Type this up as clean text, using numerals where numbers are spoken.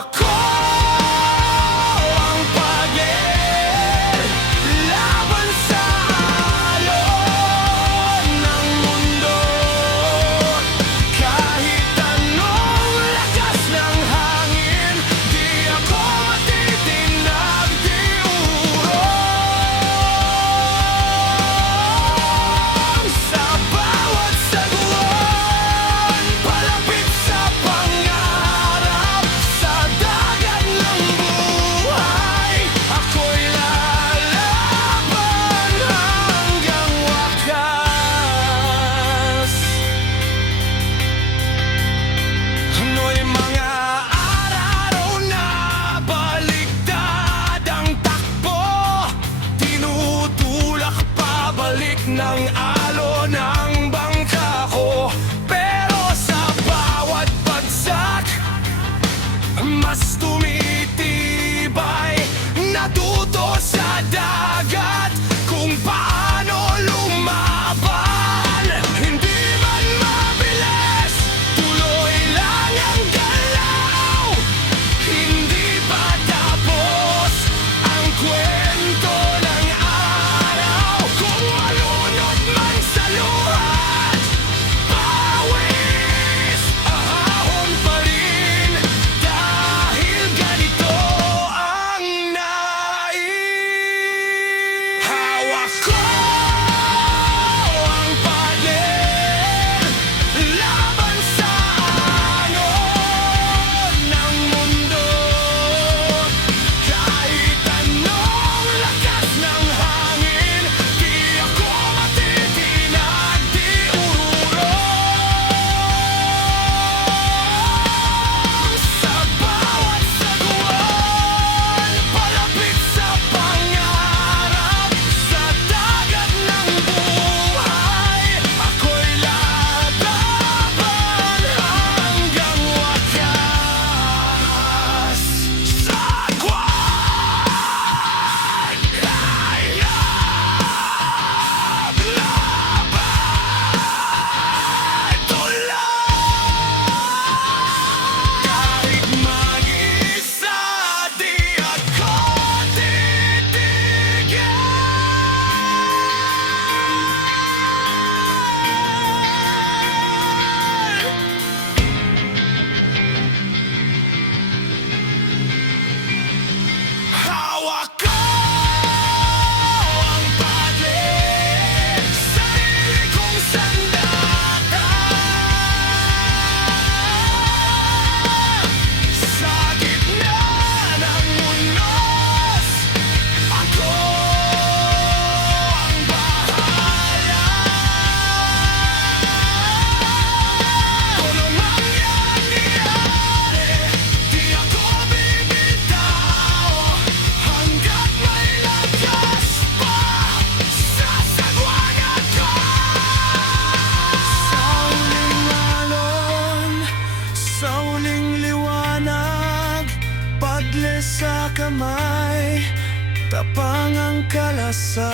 Hawak ko ang pagyer laban sa alon ng mundo. Kahit anong lakas ng hangin, di ako matitinag, di urong. Sa bawat sagwan, palapit sa pangarap, sa dagat ng buhay, ako'y lalaban hanggang wakas. No'y mga araw na baligtad ang takbo, tinutulak pabalik ng alon ang bangka ko. Pero sa bawat bagsak, mas tumitibay. Natuto sa dagat kung paano lumaban. Hindi man mabilis, tuloy lang ang galaw. Hindi pa tapos ang kwento ng araw. Kung malunod man sa luhat, pawis, ahon pa rin. Dahil ganito ang nais. Hawak ko ang pader laban sa alon ng mundo. Kahit anong lakas ng hangin, di ako matitinag, di urong. Sa bawat sagwan, palapit sa pangarap, sa dagat ng buhay, ako'y lalaban hanggang wakas. Sagwan ay laban tuloy. Kahit mag-isa, di ako titigil. Hawak ko ang pader, sarili kong sandata. Sa gitna ng unos, ako ang bahala. Kung anong mangyayari, di ako bibitaw. Hanggat may lakas pa, sasagwan ako. Sa uling alon, sa uling liwanag, padle sa kamay, tapang ang kalasan.